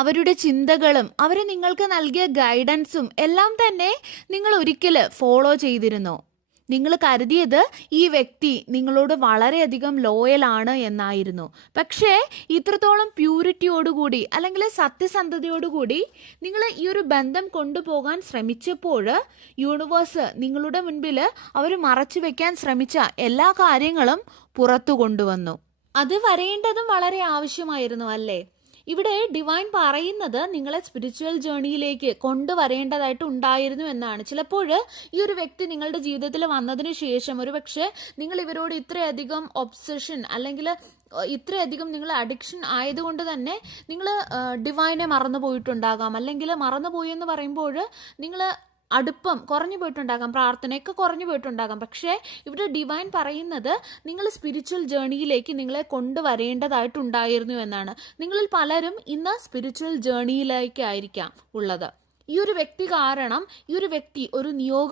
അവരുടെ ചിന്തകളും അവർ നിങ്ങൾക്ക് നൽകിയ ഗൈഡൻസും എല്ലാം തന്നെ നിങ്ങൾ ഒരിക്കൽ ഫോളോ ചെയ്തിരുന്നോ? നിങ്ങൾ കരുതിയത് ഈ വ്യക്തി നിങ്ങളോട് വളരെയധികം ലോയലാണ് എന്നായിരുന്നു. പക്ഷേ ഇത്രത്തോളം പ്യൂരിറ്റിയോടുകൂടി അല്ലെങ്കിൽ സത്യസന്ധതയോടുകൂടി നിങ്ങൾ ഈ ഒരു ബന്ധം കൊണ്ടുപോകാൻ ശ്രമിച്ചപ്പോൾ യൂണിവേഴ്സ് നിങ്ങളുടെ മുൻപിൽ അവർ മറച്ചു വെക്കാൻ ശ്രമിച്ച എല്ലാ കാര്യങ്ങളും പുറത്തു കൊണ്ടുവന്നു. അത് വരേണ്ടതും വളരെ ആവശ്യമായിരുന്നു അല്ലേ? ഇവിടെ ഡിവൈൻ പറയുന്നത് നിങ്ങളെ സ്പിരിച്വൽ ജേർണിയിലേക്ക് കൊണ്ടുവരേണ്ടതായിട്ട് ഉണ്ടായിരുന്നു എന്നാണ്. ചിലപ്പോൾ ഈ ഒരു വ്യക്തി നിങ്ങളുടെ ജീവിതത്തിൽ വന്നതിന് ശേഷം ഒരുപക്ഷെ നിങ്ങൾ ഇവരോട് ഇത്രയധികം ഒബ്സഷൻ അല്ലെങ്കിൽ ഇത്രയധികം നിങ്ങൾ അഡിക്ഷൻ ആയതുകൊണ്ട് തന്നെ നിങ്ങൾ ഡിവൈനെ മറന്നു പോയിട്ടുണ്ടാകാം. അല്ലെങ്കിൽ മറന്നുപോയി എന്ന് പറയുമ്പോൾ നിങ്ങൾ അടുപ്പം കുറഞ്ഞു പോയിട്ടുണ്ടാകാം, പ്രാർത്ഥനയൊക്കെ കുറഞ്ഞു പോയിട്ടുണ്ടാകാം. പക്ഷേ ഇവിടെ ഡിവൈൻ പറയുന്നത് നിങ്ങൾ സ്പിരിച്വൽ ജേർണിയിലേക്ക് നിങ്ങളെ കൊണ്ടുവരേണ്ടതായിട്ടുണ്ടായിരുന്നു എന്നാണ്. നിങ്ങളിൽ പലരും ഇന്ന് സ്പിരിച്വൽ ജേർണിയിലേക്കായിരിക്കാം ഉള്ളത്. ഈ ഒരു വ്യക്തി കാരണം ഈ ഒരു വ്യക്തി ഒരു നിയോഗ